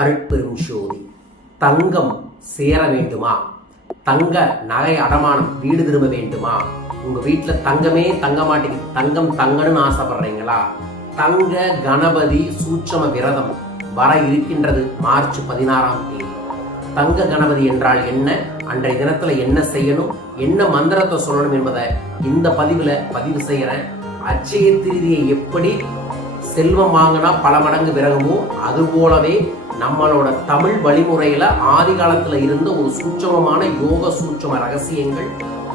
அருட்பெரும் ஜோதி தங்கம் சேர வேண்டுமா? தங்க நகை அடமானம் வீடு திரும்ப வேண்டுமா? உங்க வீட்டில் தங்கமே தங்க மாட்டேங்குது. தங்கம் தங்கணும்னு ஆசைப்படுறீங்களா? தங்க கணபதி சூட்சம விரதம் வர இருக்கின்றது மார்ச் பதினாறாம் தேதி. தங்க கணபதி என்றால் என்ன? அன்றைய தினத்துல என்ன செய்யணும்? என்ன மந்திரத்தை சொல்லணும் என்பதை இந்த பதிவுல பதிவு செய்யறேன். அச்சய திருதியை எப்படி செல்வம் வாங்கினா பல மடங்கு விறகுமோ அது போலவே நம்மளோட தமிழ் வழிமுறையில ஆதி காலத்துல இருந்த ஒரு சூட்சமமான யோக சூட்சம ரகசியங்கள்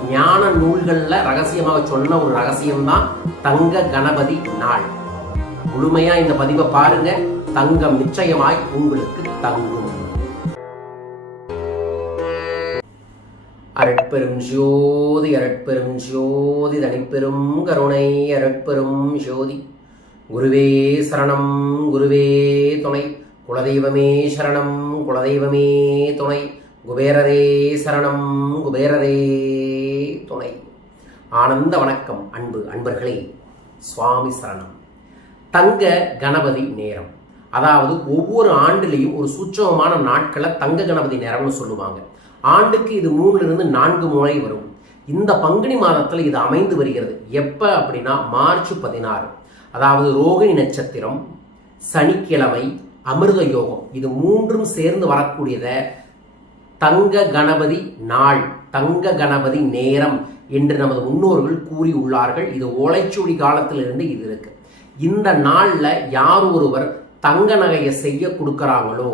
ஞான நூல்கள்ல ரகசியமாக சொன்ன ஒரு ரகசியம்தான் தங்க கணபதி நாள். முழுமையா இந்த பதிவை பாருங்க. தங்கம் நிச்சயமாய் உங்களுக்கு தங்கும். அரட்பெரும் ஜோதி அரட்பெரும் ஜோதி தனிப்பெரும் கருணை அரட்பெரும் ஜோதி. குருவே சரணம் குருவே துணை. குலதெய்வமே சரணம் குலதெய்வமே துணை. குபேரரே சரணம் குபேரரே துணை. ஆனந்த வணக்கம் அன்பு அன்பர்களே. சுவாமி சரணம். தங்க கணபதி நேரம். அதாவது ஒவ்வொரு ஆண்டுலேயும் ஒரு சூட்சமமான நாட்களை தங்க கணபதி நேரம்னு சொல்லுவாங்க. ஆண்டுக்கு இது மூணுலேருந்து நான்கு முறை வரும். இந்த பங்குனி மாதத்தில் இது அமைந்து வருகிறது. எப்போ அப்படின்னா மார்ச் பதினாறு. அதாவது ரோகிணி நட்சத்திரம் சனிக்கிழமை அமிர்த யோகம். இது மூன்றும் சேர்ந்து வரக்கூடியத தங்க கணபதி நாள் தங்க கணபதி நேரம் என்று நமது முன்னோர்கள் கூறியுள்ளார்கள். இது ஓலைச்சுழி காலத்திலிருந்து இது இருக்கு. இந்த நாளில் யார் ஒருவர் தங்க நகையை செய்ய கொடுக்குறாங்களோ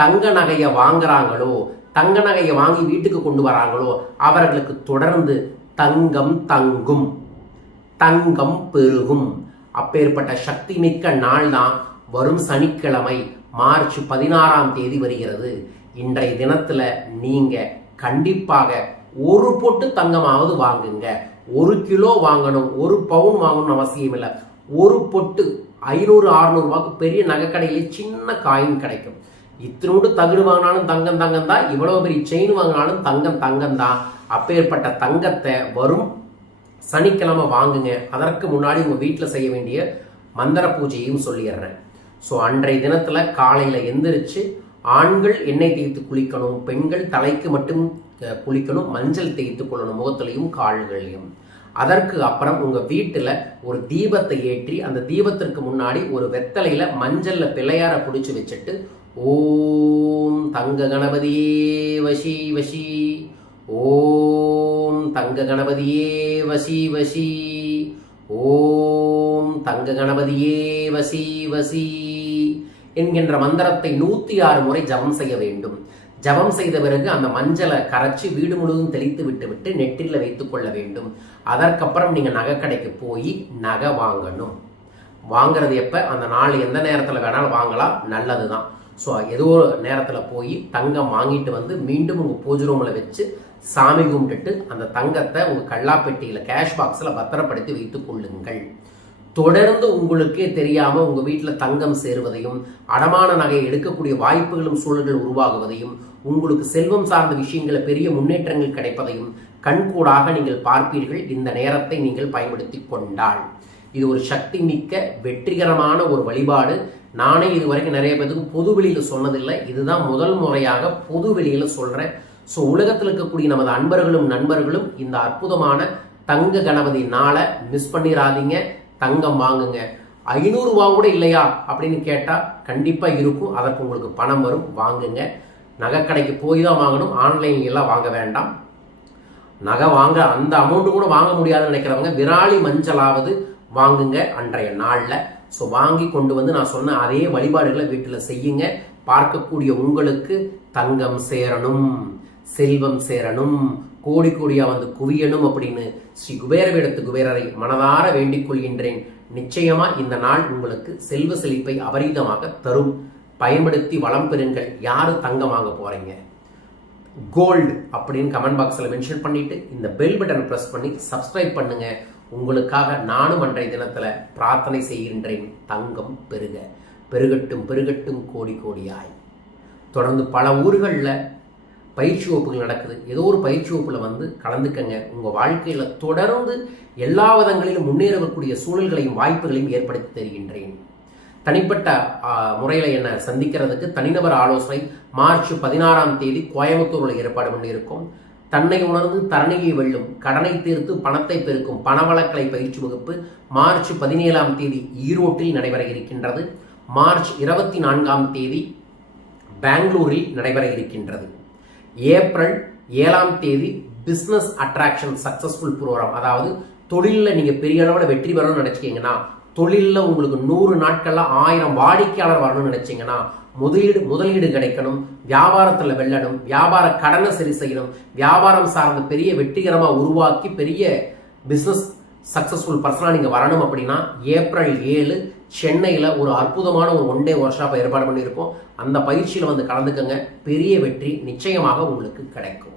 தங்க நகையை வாங்குறாங்களோ தங்க நகையை வாங்கி வீட்டுக்கு கொண்டு வராங்களோ அவர்களுக்கு தொடர்ந்து தங்கம் தங்கும் தங்கம் பெருகும். அப்பேற்பட்ட சக்தி மிக்க நாள் தான் வரும் சனிக்கிழமை மார்ச் பதினாறாம் தேதி வருகிறது. இன்றைய தினத்துல நீங்க கண்டிப்பாக ஒரு பொட்டு தங்கமாவது வாங்குங்க. ஒரு கிலோ வாங்கணும் ஒரு பவுன் வாங்கணும்னு அவசியம் இல்லை. ஒரு பொட்டு ஐநூறு அறுநூறு ரூபாய்க்கு பெரிய நகைக்கடையிலே சின்ன காயின் கிடைக்கும். இத்தினோடு தகுடு வாங்கினாலும் தங்கம் தங்கம் தான் இவ்வளவு பெரிய செயின் வாங்கினாலும் தங்கம் தங்கம் தான் அப்பேற்பட்ட தங்கத்தை வரும் சனிக்கிழமை வாங்குங்க. அதற்கு முன்னாடி உங்கள் வீட்டில் செய்ய வேண்டிய மந்திர பூஜையும் சொல்லிடுறேன். ஸோ அன்றைய தினத்தில் காலையில் எந்திரிச்சு ஆண்கள் எண்ணெய் தேய்த்து குளிக்கணும் பெண்கள் தலைக்கு மட்டும் குளிக்கணும் மஞ்சள் தேய்த்து கொள்ளணும் முகத்திலையும் கால்களையும் அதற்கு அப்புறம் உங்கள் வீட்டில் ஒரு தீபத்தை ஏற்றி அந்த தீபத்திற்கு முன்னாடி ஒரு வெத்தலையில் மஞ்சளில் பிள்ளையார பிடிச்சி வச்சுட்டு ஓம் தங்க கணபதியே வசி வசி ஓம் தங்க கணபதியே வசி வசி ஓம் தங்க கணபதியே வசி வசி. என்கின்ற மந்திரத்தை நூத்தி ஆறு முறை ஜபம் செய்ய வேண்டும். ஜபம் செய்த பிறகு அந்த மஞ்சளை கரைச்சி வீடு முழுவதும் தெளித்து விட்டு விட்டு நெற்றில வைத்துக் கொள்ள வேண்டும். அதற்கப்புறம் நீங்க நகைக்கடைக்கு போய் நகை வாங்கணும். வாங்குறது எப்ப? அந்த நாள் எந்த நேரத்துல வேணாலும் வாங்கலாம். நல்லதுதான். ஸோ ஏதோ ஒரு நேரத்தில் போய் தங்கம் வாங்கிட்டு வந்து மீண்டும் உங்கள் பூஜை ரூமில் வச்சு சாமி கும்பிட்டுட்டு அந்த தங்கத்தை உங்கள் கல்லாப்பெட்டியில் கேஷ் பாக்ஸில் பத்திரப்படுத்தி வைத்துக் கொள்ளுங்கள். தொடர்ந்து உங்களுக்கே தெரியாமல் உங்கள் வீட்டில் தங்கம் சேருவதையும் அடமான நகையை எடுக்கக்கூடிய வாய்ப்புகளும் சூழல்கள் உருவாகுவதையும் உங்களுக்கு செல்வம் சார்ந்த விஷயங்களை பெரிய முன்னேற்றங்கள் கிடைப்பதையும் கண்கூடாக நீங்கள் பார்ப்பீர்கள். இந்த நேரத்தை நீங்கள் பயன்படுத்தி கொண்டால். இது ஒரு சக்தி மிக்க வெற்றிகரமான ஒரு வழிபாடு. நானே இது வரைக்கும் நிறைய பேருக்கு பொது வெளியில் சொன்னதில்லை. இதுதான் முதல் முறையாக பொது வெளியில் சொல்கிறேன் ஸோ உலகத்தில் இருக்கக்கூடிய நமது அன்பர்களும் நண்பர்களும் இந்த அற்புதமான தங்க கணபதி நாளை மிஸ் பண்ணிடாதீங்க தங்கம் வாங்குங்க. ஐநூறுரூவா கூட இல்லையா? அப்படின்னு கேட்டால் கண்டிப்பாக இருக்கும். அதற்கு உங்களுக்கு பணம் வரும். வாங்குங்க. நகைக்கடைக்கு போய் தான் வாங்கணும். ஆன்லைன் எல்லாம் வாங்க வேண்டாம். நகை வாங்க அந்த அமௌண்ட்டு கூட வாங்க முடியாதுன்னு நினைக்கிறவங்க விராலி மஞ்சளாவது வாங்குங்க அன்றைய நாளில். ஸோ வாங்கி கொண்டு வந்து நான் சொன்ன அதே வழிபாடுகளை வீட்டில் செய்யுங்க. பார்க்கக்கூடிய உங்களுக்கு தங்கம் சேரணும். செல்வம் சேரணும். கோடி கோடியா வந்து குவியணும் அப்படின்னு ஸ்ரீ குபேரவேடத்து குபேரரை மனதார வேண்டிக் கொள்கின்றேன். நிச்சயமா இந்த நாள் உங்களுக்கு செல்வ செழிப்பை அபரீதமாக தரும். பயன்படுத்தி வளம் பெறுங்கள். யாரு தங்கம் வாங்க போறீங்க? கோல்டு அப்படின்னு கமெண்ட் பாக்ஸில் மென்ஷன் பண்ணிட்டு இந்த பெல் பட்டன் ப்ரெஸ் பண்ணி சப்ஸ்கிரைப் பண்ணுங்க. உங்களுக்காக நானும் அன்றைய தினத்தில் பிரார்த்தனை செய்கின்றேன். தங்கம் பெருக பெருகட்டும் பெருகட்டும் கோடி கோடியாய். தொடர்ந்து பல ஊர்களில் பயிற்சி வகுப்புகள் நடக்குது. ஏதோ ஒரு பயிற்சி வகுப்பில் வந்து கலந்துக்கங்க. உங்கள் வாழ்க்கையில் தொடர்ந்து எல்லா விதங்களிலும் முன்னேறக்கூடிய சூழல்களையும் வாய்ப்புகளையும் ஏற்படுத்தி தருகின்றேன். தனிப்பட்ட முறையில் என்னை சந்திக்கிறதுக்கு தனிநபர் ஆலோசனை. மார்ச் பதினாறாம் தேதி கோயம்புத்தூரில் ஏற்பாடு பண்ணியிருக்கோம். தன்னை உணர்ந்து தரணியை வெல்லும் கடனை தீர்த்து பணத்தை பெருக்கும் பணவளக்கலை பயிற்சி வகுப்பு மார்ச் பதினேழாம் தேதி ஈரோட்டில் நடைபெற இருக்கின்றது. மார்ச் இருபத்தி நான்காம் தேதி பெங்களூரில் நடைபெற இருக்கின்றது. ஏப்ரல் ஏழாம் தேதி பிஸ்னஸ் அட்ராக்ஷன் சக்சஸ்ஃபுல் ப்ரோக்ராம் அதாவது தொழிலில் நீங்கள் பெரிய அளவில் வெற்றி பெறணும்னு நினச்சிக்கிங்கன்னா தொழிலில் உங்களுக்கு நூறு நாட்களில் ஆயிரம் வாடிக்கையாளர் வரணும்னு நினச்சிங்கன்னா முதலீடு முதலீடு கிடைக்கணும் வியாபாரத்தில் வெல்லணும் வியாபார கடனை சரி செய்யணும் வியாபாரம் சார்ந்த பெரிய வெற்றிகரமாக உருவாக்கி பெரிய பிஸ்னஸ் சக்ஸஸ்ஃபுல் பர்சனாக நீங்கள் வரணும் அப்படின்னா ஏப்ரல் ஏழு சென்னையில் ஒரு அற்புதமான ஒரு ஒன் டே ஒர்க் ஷாப் ஏற்பாடு பண்ணியிருக்கோம். அந்த பயிற்சியில் வந்து கலந்துக்கங்க. பெரிய வெற்றி நிச்சயமாக உங்களுக்கு கிடைக்கும்.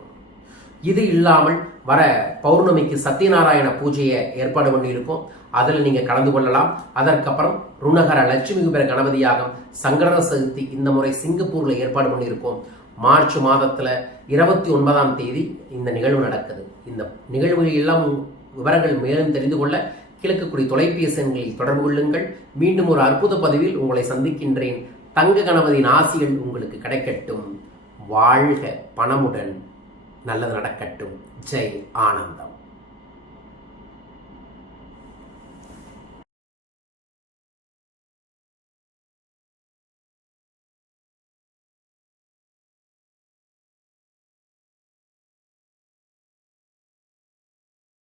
இது இல்லாமல் வர பௌர்ணமிக்கு சத்யநாராயண பூஜையை ஏற்பாடு பண்ணியிருக்கோம். அதில் நீங்கள் கலந்து கொள்ளலாம். அதற்கப்புறம் ருணகர லட்சுமி குபேர கணபதியாகம் சங்கடன சதுர்த்தி இந்த முறை சிங்கப்பூரில் ஏற்பாடு பண்ணியிருக்கோம். மார்ச் மாதத்தில் இருபத்தி ஒன்பதாம் தேதி இந்த நிகழ்வு நடக்குது. இந்த நிகழ்வுகள் எல்லாம் விவரங்கள் மேலும் தெரிந்து கொள்ள கிழக்குக்குடி தொலைபேசி எண்களில் தொடர்பு கொள்ளுங்கள். மீண்டும் ஒரு அற்புத பதிவில் உங்களை சந்திக்கின்றேன். தங்க கணபதியின் ஆசிகள் உங்களுக்கு கிடைக்கட்டும். வாழ்க பணமுடன். நல்லது நடக்கட்டும். ஜெய் ஆனந்தம்.